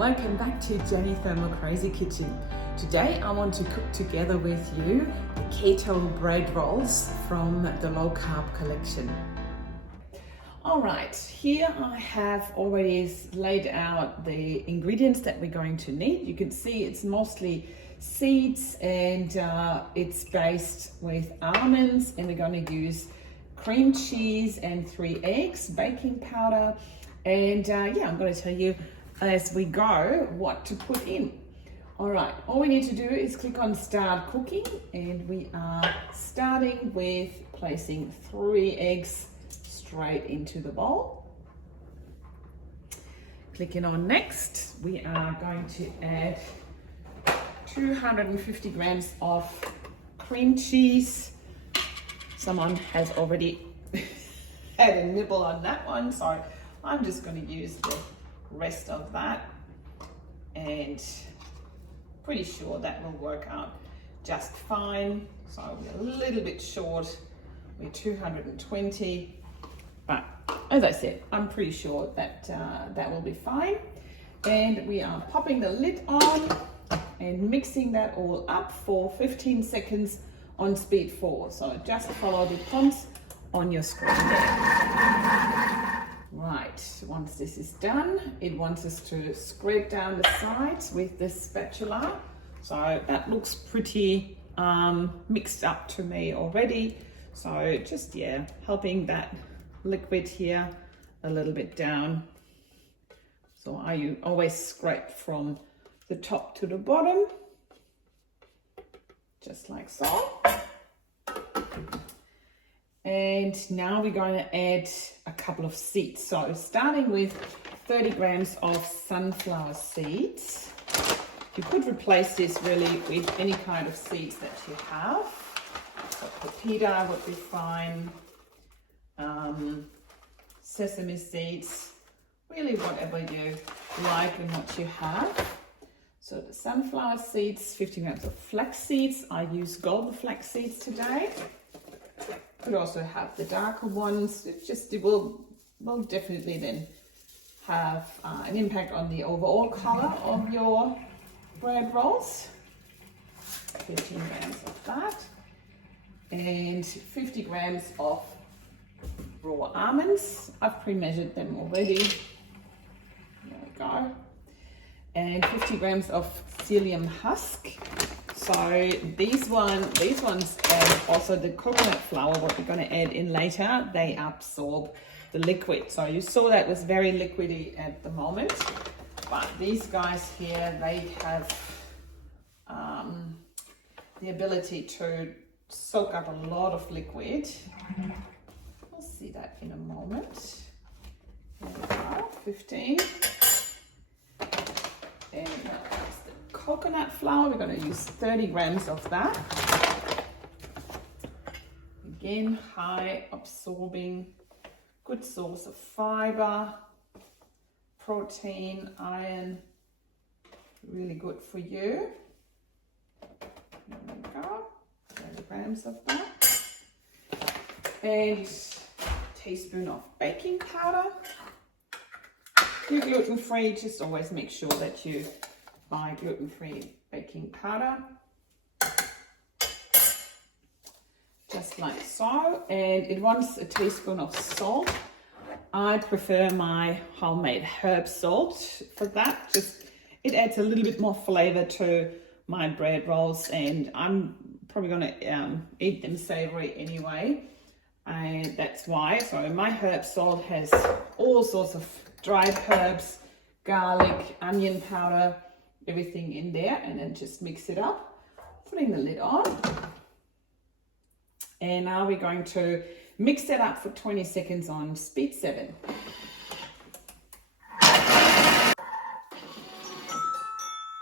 welcome back to Jenny Thermo-Crazy Kitchen. Today I want to cook together with you the keto bread rolls from the Low Carb collection. Alright, here I have already laid out the ingredients that we're going to need. You can see it's mostly seeds and it's based with almonds, and we're going to use cream cheese and 3 eggs, baking powder, and I'm going to tell you as we go what to put in. All right, all we need to do is click on start cooking, and we are starting with placing 3 eggs straight into the bowl. Clicking on next, we are going to add 250 grams of cream cheese. Someone has already had a nibble on that one, so I'm just going to use the rest of that, and pretty sure that will work out just fine. So we're a little bit short, we're 220, but as I said, I'm pretty sure that that will be fine. And we are popping the lid on and mixing that all up for 15 seconds on speed 4. So just follow the prompts on your screen there. Right, once this is done, it wants us to scrape down the sides with this spatula. So that looks pretty mixed up to me already. So just, helping that liquid here a little bit down. So I always scrape from the top to the bottom, just like so. And now we're going to add a couple of seeds. So starting with 30 grams of sunflower seeds. You could replace this really with any kind of seeds that you have. So pepita would be fine. Sesame seeds, really whatever you like and what you have. So the sunflower seeds, 50 grams of flax seeds. I use golden flax seeds today. Could also have the darker ones. It will definitely then have an impact on the overall color of your bread rolls. 15 grams of that, and 50 grams of raw almonds. I've pre-measured them already. There we go. And 50 grams of psyllium husk. So these ones, and also the coconut flour, what we're going to add in later, they absorb the liquid. So you saw that was very liquidy at the moment, but these guys here, they have the ability to soak up a lot of liquid. We'll see that in a moment. There we go, 15. And coconut flour, we're going to use 30 grams of that. Again, high absorbing, good source of fiber, protein, iron, really good for you. There we go, 30 grams of that. And a teaspoon of baking powder. If you're gluten-free, just always make sure that you buy gluten-free baking powder, just like so. And it wants a teaspoon of salt. I prefer my homemade herb salt for that. It adds a little bit more flavor to my bread rolls, and I'm probably going to eat them savory anyway, and that's why. So my herb salt has all sorts of dried herbs, garlic, onion powder, everything in there, and then just mix it up, putting the lid on. And now we're going to mix that up for 20 seconds on speed 7.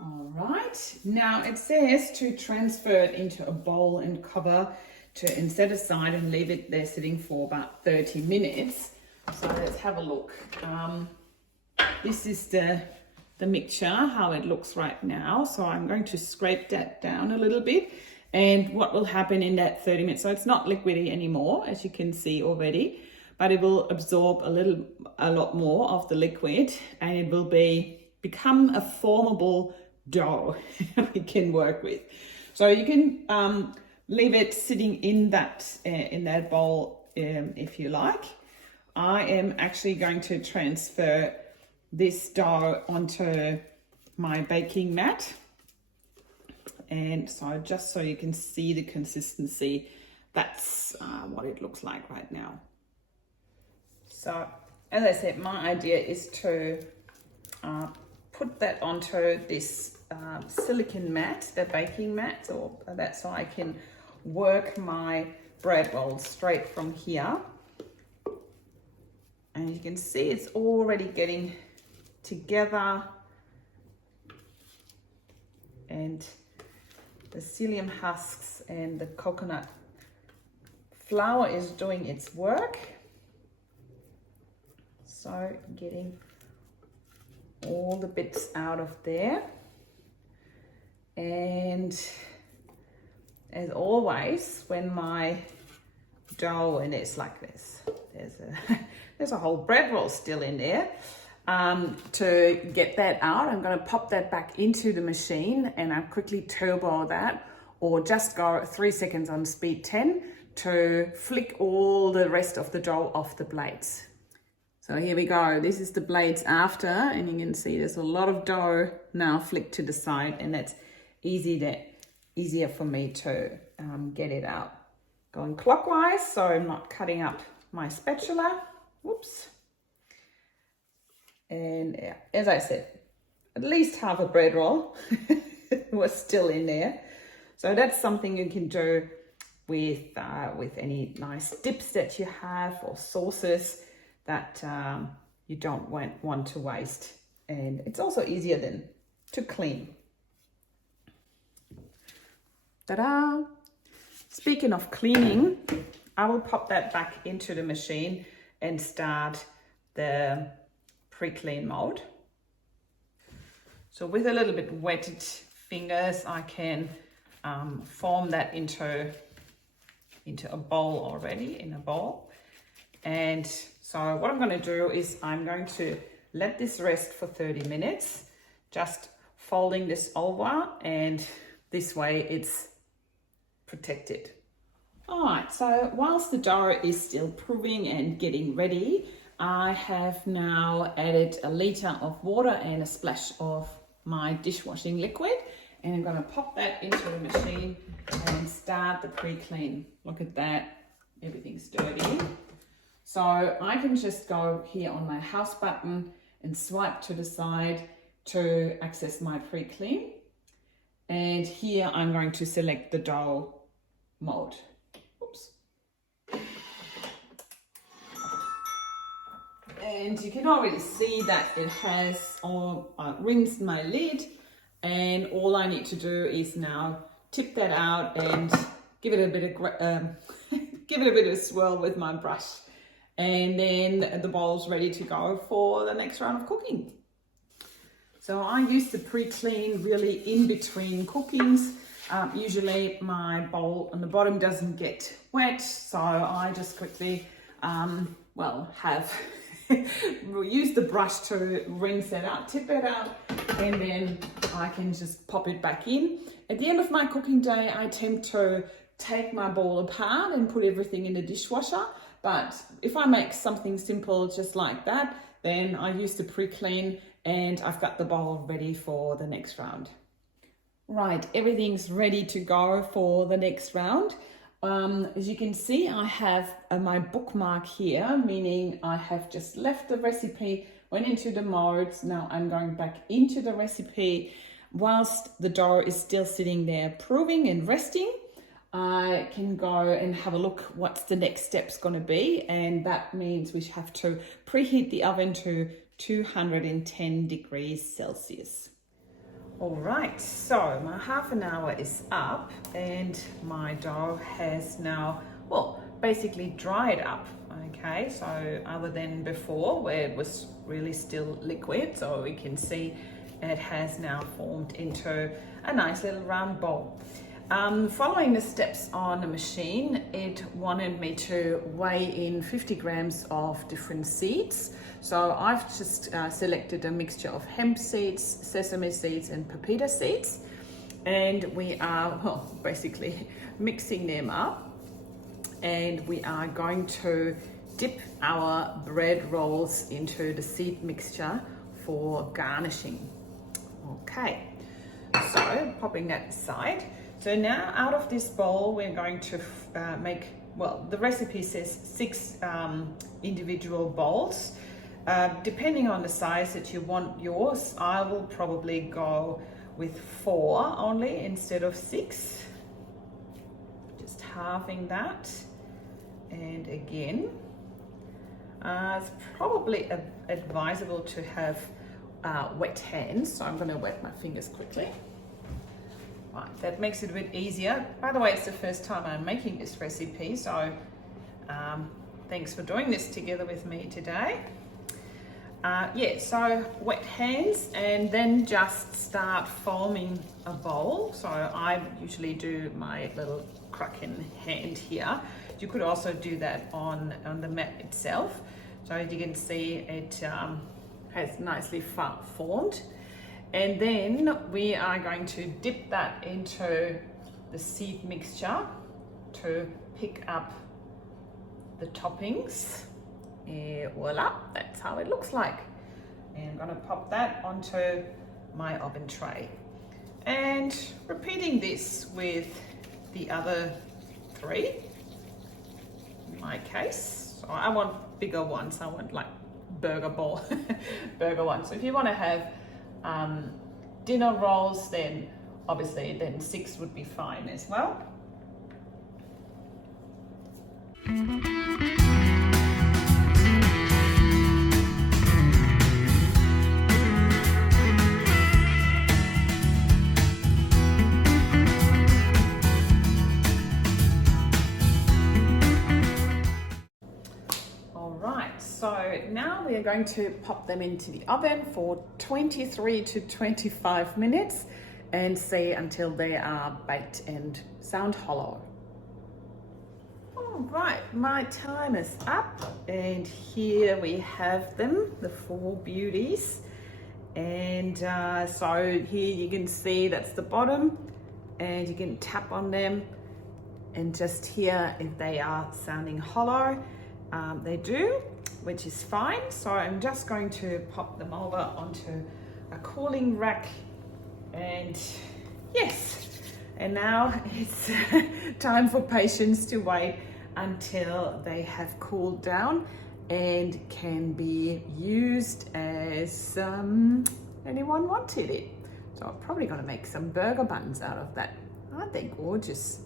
All right, now it says to transfer it into a bowl and cover and set aside and leave it there sitting for about 30 minutes. So let's have a look. This is the mixture, how it looks right now. So I'm going to scrape that down a little bit, and what will happen in that 30 minutes, so it's not liquidy anymore, as you can see already, but it will absorb a lot more of the liquid, and it will be become a formable dough we can work with. So you can leave it sitting in that bowl if you like. I am actually going to transfer this dough onto my baking mat. And so just so you can see the consistency, that's what it looks like right now. So as I said, my idea is to put that onto this silicone mat, the baking mat, or that, so I can work my bread rolls straight from here. And you can see it's already getting together, and the psyllium husks and the coconut flour is doing its work. So getting all the bits out of there. And as always, when my dough, and it's like this, there's a whole bread roll still in there. To get that out, I'm going to pop that back into the machine, and I'll quickly turbo that, or just go 3 seconds on speed 10 to flick all the rest of the dough off the blades. So here we go. This is the blades after, and you can see there's a lot of dough now flicked to the side, and that's easier for me to get it out. Going clockwise, so I'm not cutting up my spatula. Whoops. And yeah, as I said, at least half a bread roll was still in there. So that's something you can do with any nice dips that you have, or sauces that you don't want to waste. And it's also easier then to clean. Ta-da! Speaking of cleaning, I will pop that back into the machine and start the pre-clean mode. So with a little bit wetted fingers, I can form that into a bowl already, in a bowl. And so what I'm going to do is I'm going to let this rest for 30 minutes, just folding this over, and this way it's protected. All right, so whilst the dough is still proving and getting ready, I have now added a litre of water and a splash of my dishwashing liquid, and I'm going to pop that into the machine and start the pre-clean. Look at that, everything's dirty. So I can just go here on my house button and swipe to the side to access my pre-clean. And here I'm going to select the dough mode. Oops. And you can already see that it has rinsed my lid, and all I need to do is now tip that out and give it a bit of swirl with my brush, and then the bowl's ready to go for the next round of cooking. So I use the pre-clean really in between cookings. Usually my bowl on the bottom doesn't get wet, so I just quickly have use the brush to rinse it out, tip it out, and then I can just pop it back in. At the end of my cooking day, I tend to take my bowl apart and put everything in the dishwasher. But if I make something simple just like that, then I use the pre-clean and I've got the bowl ready for the next round. Right, everything's ready to go for the next round. As you can see, I have my bookmark here, meaning I have just left the recipe, went into the modes. Now I'm going back into the recipe. Whilst the dough is still sitting there proving and resting, I can go and have a look what's the next step's going to be, and that means we have to preheat the oven to 210 degrees Celsius. All right, so my half an hour is up and my dough has now, well, basically dried up. Okay, so other than before where it was really still liquid, so we can see it has now formed into a nice little round bowl. Following the steps on the machine, it wanted me to weigh in 50 grams of different seeds. So I've just selected a mixture of hemp seeds, sesame seeds and pepita seeds. And we are, well, basically mixing them up. And we are going to dip our bread rolls into the seed mixture for garnishing. Okay, so popping that aside. So now out of this bowl, we're going to make, well, the recipe says 6 individual bowls. Depending on the size that you want yours, I will probably go with 4 only instead of 6. Just halving that. And again, it's probably advisable to have wet hands. So I'm going to wet my fingers quickly. Right, that makes it a bit easier. By the way, it's the first time I'm making this recipe, so thanks for doing this together with me today. Yeah, so wet hands and then just start forming a bowl. So I usually do my little kraken hand here. You could also do that on the mat itself. So as you can see, it has nicely formed. And then we are going to dip that into the seed mixture to pick up the toppings. And voila, that's how it looks like. And I'm going to pop that onto my oven tray. And repeating this with the other 3, in my case. So I want bigger ones, I want like burger bowl, burger ones. So if you want to have dinner rolls, then obviously then 6 would be fine as well. So now we are going to pop them into the oven for 23 to 25 minutes and see until they are baked and sound hollow. All right, my time is up and here we have them, the 4 beauties. And so here you can see that's the bottom and you can tap on them and just hear if they are sounding hollow. They do, which is fine. So I'm just going to pop them over onto a cooling rack and yes, and now it's time for patience to wait until they have cooled down and can be used as anyone wanted it. So I'm probably going to make some burger buns out of that. Aren't they gorgeous?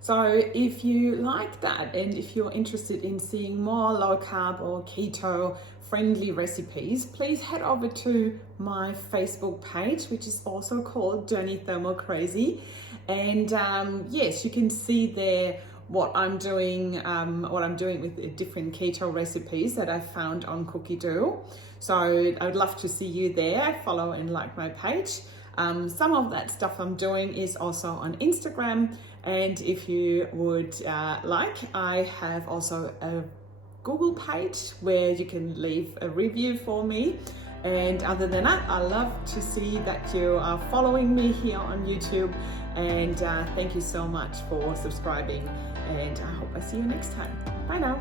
So if you like that and if you're interested in seeing more low carb or keto friendly recipes, please head over to my Facebook page, which is also called Thermo-Crazy. And yes, you can see there what I'm doing with different keto recipes that I found on Cookidoo. So I would love to see you there. Follow and like my page. Some of that stuff I'm doing is also on Instagram. And if you would like, I have also a Google page where you can leave a review for me. And other than that, I love to see that you are following me here on YouTube. And thank you so much for subscribing. And I hope I see you next time. Bye now.